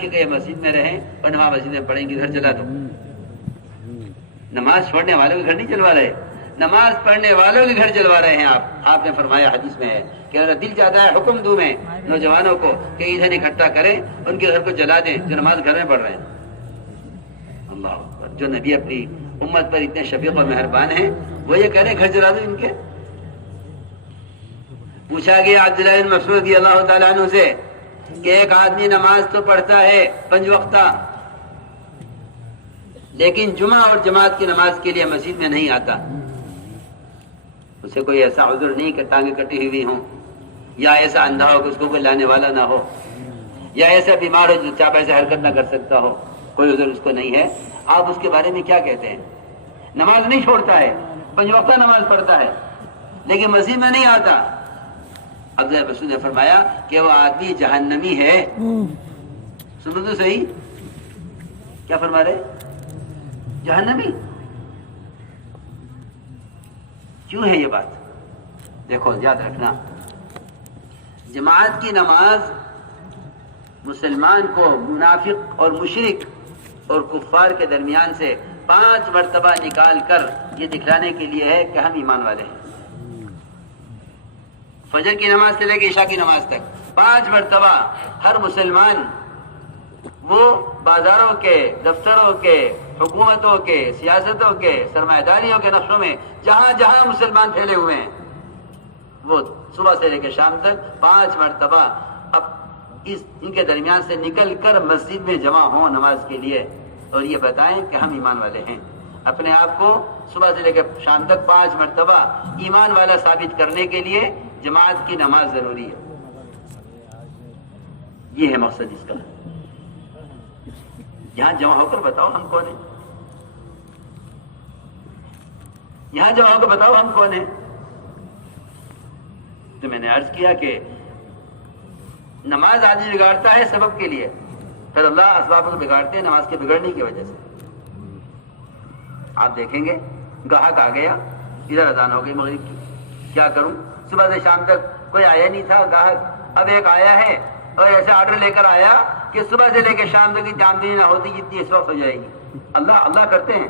کہ مسجد میں رہیں اور نماز مسجد میں پڑھیں گے گھر چلا دو. نماز چھوڑنے والوں کے گھر نہیں چلوا رہے, نماز پڑھنے والوں کے گھر چلوا رہے ہیں آپ نے فرمایا حدیث میں ہے کہ اگر دل چاہتا ہے حکم دوں میں نوجوانوں کو کہ ادھر اکٹھا کریں, ان کے گھر کو جلا دیں جو نماز گھر میں پڑھ رہے ہیں. اللہ اکبر. جو نبی اپنی امت پر اتنے شفیق اور مہربان ہیں وہ یہ کہہ رہے گھر جلا دو ان کے. پوچھا گیا عبداللہ بن مسعود رضی اللہ تعالیٰ عنہ سے کہ ایک آدمی نماز تو پڑھتا ہے 5 وقتہ لیکن جمعہ اور جماعت کی نماز کے لیے مسجد میں نہیں آتا, اسے کوئی ایسا عذر نہیں کہ ٹانگیں کٹی ہوئی ہوں, یا ایسا اندھا ہو کہ اس کو کوئی لانے والا نہ ہو, یا ایسا بیمار ہو جو چاپ ایسے حرکت نہ کر سکتا ہو, کوئی عذر اس کو نہیں ہے. آپ اس کے بارے میں کیا کہتے ہیں؟ نماز نہیں چھوڑتا ہے, 5 وقتہ نماز پڑھتا ہے لیکن مسجد میں نہیں آتا. عبداللہ مسعود نے فرمایا کہ وہ آدمی جہنمی ہے. سنو تو صحیح, کیا فرما رہے؟ جہنمی. کیوں ہے یہ بات؟ دیکھو یاد رکھنا, جماعت کی نماز مسلمان کو منافق اور مشرک اور کفار کے درمیان سے 5 مرتبہ نکال کر یہ دکھلانے کے لیے ہے کہ ہم ایمان والے ہیں. فجر کی نماز سے لے کے عشاء کی نماز تک 5 مرتبہ ہر مسلمان وہ بازاروں کے, دفتروں کے, حکومتوں کے, سیاستوں کے, سرمایہ داریوں کے نقشوں میں جہاں جہاں مسلمان پھیلے ہوئے ہیں وہ صبح سے لے کے شام تک 5 مرتبہ اب ان کے درمیان سے نکل کر مسجد میں جمع ہوں نماز کے لیے اور یہ بتائیں کہ ہم ایمان والے ہیں. اپنے آپ کو صبح سے لے کے شام تک 5 مرتبہ ایمان والا ثابت کرنے کے لیے جماعت کی نماز ضروری ہے. یہ ہے مقصد اس کا. یہاں جمع ہو کر بتاؤ ہم کون ہیں, یہاں جمع ہو کر بتاؤ ہم کون ہیں. تو میں نے عرض کیا کہ نماز آدمی بگاڑتا ہے سبب کے لیے, پھر اللہ اسباب کو بگاڑتے ہیں نماز کے بگڑنے کی وجہ سے. آپ دیکھیں گے گاہک آ گیا, ادھر اذان ہو گئی مغرب کی, کیا کروں, صبح سے شام تک کوئی آیا نہیں تھا گاہک, اب ایک آیا ہے اور ایسے آرڈر لے کر آیا کہ صبح سے لے کے شام تک کی آمدنی نہ ہوتی جتنی اس وقت ہو جائے گی. اللہ کرتے ہیں,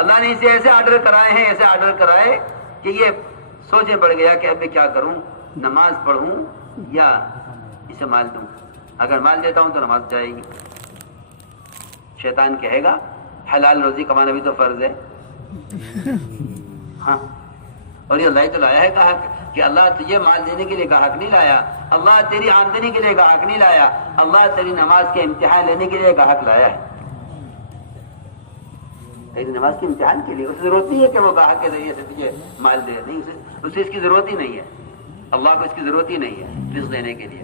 اللہ نے اسے ایسے آرڈر کرائے ہیں, ایسے آرڈر کرائے کہ یہ سوچے پڑ گیا کہ اب میں کیا کروں, نماز پڑھوں یا اسے مال دوں. اگر مال دیتا ہوں تو نماز جائے گی. شیطان کہے گا حلال روزی کمانا بھی تو فرض ہے. ہاں, اور یہ اللہ تو لایا ہے گاہک کہ اللہ تجھے مال دینے کے لیے گاہک نہیں لایا, اللہ تیری آمدنی کے لیے گاہک نہیں لایا, اللہ تیری نماز کے امتحان لینے کے لیے گاہک لایا ہے. تیری نماز کے امتحان کے لیے اسے ضرورت نہیں ہے کہ وہ گاہک کے ذریعے سے تجھے مال دے, نہیں, اسے اس کی ضرورت ہی نہیں ہے. اللہ کو اس کی ضرورت ہی نہیں ہے رزق دینے کے لیے.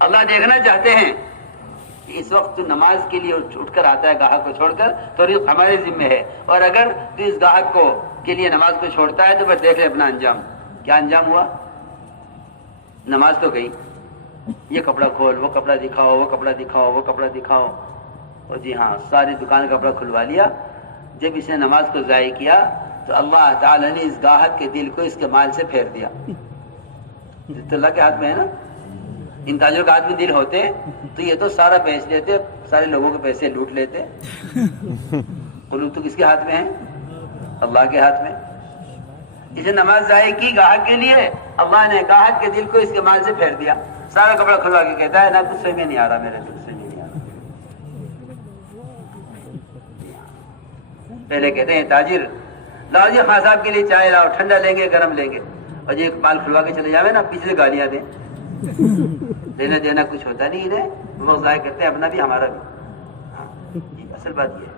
اللہ دیکھنا چاہتے ہیں کہ اس وقت تو نماز کے لیے اٹھ کر آتا ہے گاہک کو چھوڑ کر تو رزق ہمارے ذمہ ہے, اور اگر تو اس گاہک کو کے لیے نماز کو چھوڑتا ہے تو پھر دیکھ لے اپنا انجام. کیا انجام ہوا؟ نماز تو گئی, یہ کپڑا کھول, وہ کپڑا دکھاؤ, وہ کپڑا دکھاؤ, وہ کپڑا دکھاؤ, اور جی ہاں ساری دکان کا کپڑا کھلوا لیا. جب اس نے نماز کو ضائع کیا تو اللہ تعالی نے اس گاہک کے دل کو اس کے مال سے پھیر دیا. تو اللہ کے ہاتھ میں ہے نا, ان تاجروں کے ہاتھ میں دل ہوتے تو یہ تو سارا بیچ لیتے, سارے لوگوں کے پیسے لوٹ لیتے. قلوب تو کس کے ہاتھ میں ہے؟ اللہ کے ہاتھ میں. اسے نماز ضائع کی گاہک کے لیے, اللہ نے گاہک کے دل کو اس کے مال سے پھیر دیا. سارا کپڑا کھلوا کے کہتا ہے نا کچھ سمجھ میں نہیں آ رہا, میرے کچھ سمجھ میں نہیں آ رہا. پہلے کہتے ہیں تاجر لاؤ جی خان صاحب کے لیے چائے لاؤ, ٹھنڈا لیں گے گرم لیں گے, اور یہ مال کھلوا کے چلے جاوے نا پیچھے سے گالیاں دیں. لینا دینا کچھ ہوتا نہیں ہے, وہ ضائع کرتے ہیں اپنا بھی ہمارا بھی. اصل بات یہ ہے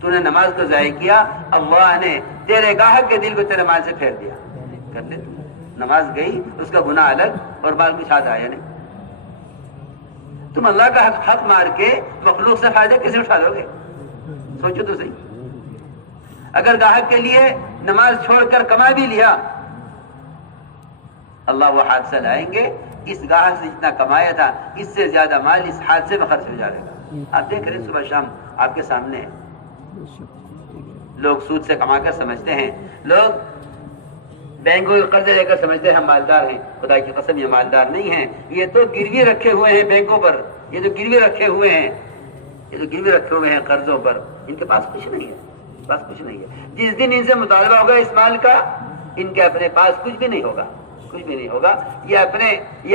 تو نے نماز کو ضائع کیا, اللہ نے تیرے گاہک کے دل کو تیرے مال سے پھیر دیا. کر لے تو نماز گئی, اس کا گناہ الگ اور مال کچھ ہاتھ آیا نہیں. تم اللہ کا حق مار کے مخلوق سے فائدہ کیسے اٹھا لو گے؟ سوچو تو صحیح. اگر گاہک کے لیے نماز چھوڑ کر کما بھی لیا, اللہ وہ حادثہ لائیں گے, اس گاہک سے جتنا کمایا تھا اس سے زیادہ مال اس حادثے میں خرچ ہو جائے گا. آپ دیکھ رہے ہیں صبح شام آپ کے سامنے لوگ سود سے کما کر سمجھتے ہیں, لوگ بینکوں کے قرضے لے کر سمجھتے ہیں ہم مالدار ہیں. خدا کی قسم یہ مالدار نہیں ہیں, یہ تو گروی رکھے ہوئے ہیں بینکوں پر, یہ تو گروی رکھے ہوئے ہیں, یہ تو گروی رکھے ہوئے ہیں قرضوں پر. ان کے پاس کچھ نہیں ہے, پاس کچھ نہیں ہے. جس دن ان سے مطالبہ ہوگا اس مال کا, ان کے اپنے پاس کچھ بھی نہیں ہوگا, کچھ بھی نہیں ہوگا. یہ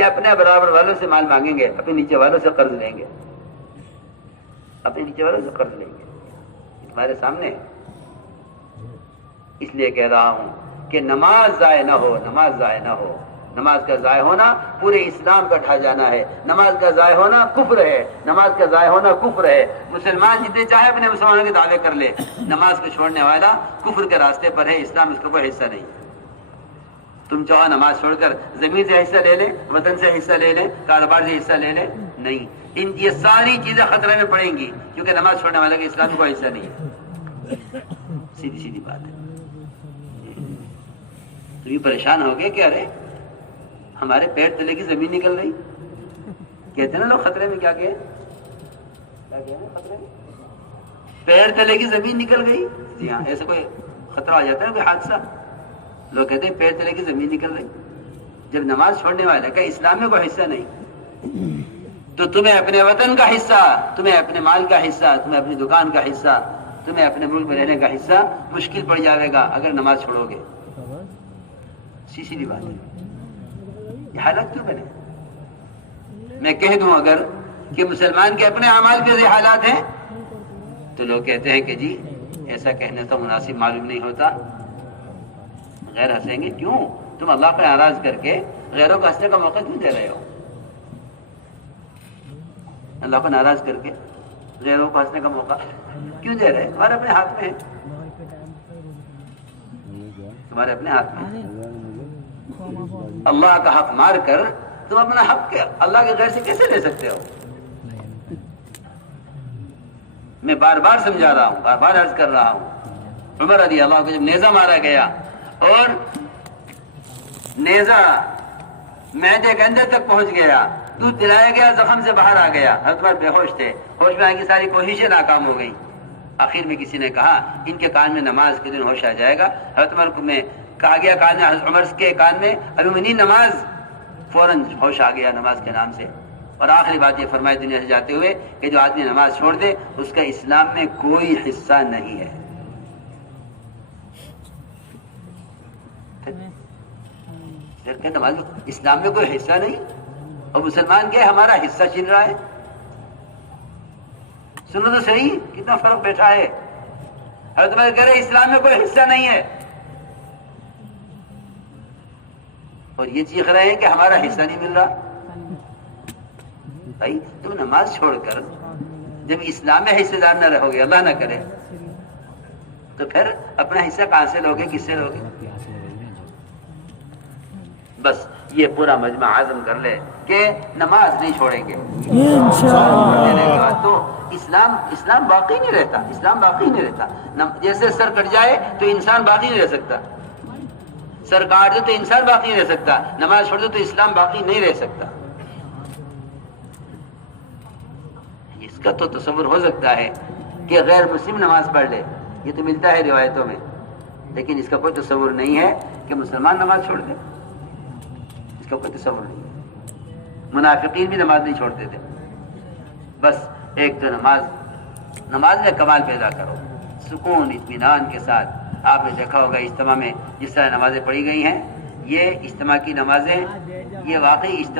اپنے برابر والوں سے مال مانگیں گے, اپنے نیچے والوں سے قرض لیں گے, اپنے نیچے والوں سے قرض لیں گے. تمہارے سامنے ہے. اس لیے کہہ رہا ہوں کہ نماز ضائع نہ ہو, نماز ضائع نہ ہو. نماز کا ضائع ہونا پورے اسلام کا ڈھا جانا ہے. نماز کا ضائع ہونا کفر ہے, نماز کا ضائع ہونا کفر ہے. مسلمان جتنے چاہے اپنے مسلمانوں کے دعوے کر لے, نماز کو چھوڑنے والا کفر کے راستے پر ہے. اسلام اس کا کوئی حصہ نہیں. تم چاہو نماز چھوڑ کر زمین سے حصہ لے لیں, وطن سے حصہ لے لیں, کاروبار سے حصہ لے لیں, نہیں. یہ ساری چیزیں خطرے میں پڑیں گی, کیونکہ نماز چھوڑنے والے کا اسلام کوئی حصہ نہیں ہے. سیدھی سیدھی بات ہے. تو یہ پریشان ہو گئے کہ ارے ہمارے پیر تلے کی زمین نکل رہی. کہتے ہیں نا لوگ خطرے میں, کیا کہے خطرے میں پیر تلے کی زمین نکل گئی. جی ہاں, ایسا کوئی خطرہ آ جاتا ہے, کوئی حادثہ, لوگ کہتے ہیں پیر تلے کی زمین نکل رہی. جب نماز چھوڑنے والے کا اسلام میں کوئی حصہ نہیں, تو تمہیں اپنے وطن کا حصہ, تمہیں اپنے مال کا حصہ, تمہیں اپنی دکان کا حصہ, تمہیں اپنے ملک میں رہنے کا حصہ مشکل پڑ جائے گا اگر نماز چھوڑو گے. سیدھی بات ہے. یہ حالت کیوں بنے؟ میں کہہ دوں اگر کہ مسلمان کے اپنے اعمال کے یہ حالات ہیں, تو لوگ کہتے ہیں کہ جی ایسا کہنے تو مناسب معلوم نہیں ہوتا. غیر ہنسیں گے, کیوں؟ تم اللہ کو ناراض کر کے غیروں کو ہنسنے کا موقع کیوں دے رہے ہو؟ اللہ کو ناراض کر کے غیروں کو ہنسنے کا موقع کیوں دے رہے؟ تمہارے اپنے ہاتھ میں ہے, تمہارے اپنے ہاتھ میں. اللہ کا حق مار کر تم اپنا حق اللہ کے غیر سے کیسے لے سکتے ہو؟ میں بار بار سمجھا رہا ہوں, بار بار عرض کر رہا ہوں. عمر رضی اللہ کو جب نیزہ مارا گیا اور نیزہ معدے کے اندر تک پہنچ گیا, دودھ پلایا گیا, زخم سے باہر آ گیا, حضرت عمر بے ہوش تھے, ہوش میں آنے کی ساری کوششیں ناکام ہو گئی. آخر میں کسی نے کہا ان کے کان میں نماز کے دن ہوش آ جائے گا. حضرت عمر کو میں کہا گیا, کان میں حضرت عمر کے کان میں المؤمنین نماز, فوراً ہوش آ گیا نماز کے نام سے. اور آخری بات یہ فرمائی دنیا سے جاتے ہوئے کہ جو آدمی نماز چھوڑ دے اس کا اسلام میں کوئی حصہ نہیں ہے. اسلام میں کوئی حصہ نہیں, اور مسلمان کیا ہے ہمارا حصہ چھین رہا ہے. سنو تو صحیح کتنا فرق بیٹھا ہے. حضرت عمر کہہ رہے اسلام میں کوئی حصہ نہیں ہے, اور یہ چیخ رہے ہیں کہ ہمارا حصہ نہیں مل رہا. بھائی تم نماز چھوڑ کر جب اسلام میں حصے دار نہ رہو گے, اللہ نہ کرے, تو پھر اپنا حصہ کہاں سے لوگے, کس سے لوگے؟ بس یہ پورا مجمع عزم کر لے کہ نماز نہیں چھوڑیں گے انشاءاللہ. تو اسلام باقی نہیں رہتا, اسلام باقی نہیں رہتا. جیسے سر کٹ جائے تو انسان باقی نہیں رہ سکتا, سر کاٹ دے تو انسان باقی نہیں رہ سکتا, نماز چھوڑ دے تو اسلام باقی نہیں رہ سکتا. اس کا تو تصور ہو سکتا ہے کہ غیر مسلم نماز پڑھ لے, یہ تو ملتا ہے روایتوں میں, لیکن اس کا کوئی تصور نہیں ہے کہ مسلمان نماز چھوڑ دے, اس کا کوئی تصور نہیں. منافقین بھی نماز نہیں چھوڑتے تھے. بس ایک تو نماز میں کمال پیدا کرو, سکون اطمینان کے ساتھ. آپ نے دیکھا ہوگا اجتماع میں جس طرح نمازیں پڑھی گئی ہیں, یہ اجتماع کی نمازیں, یہ واقعی اجتماع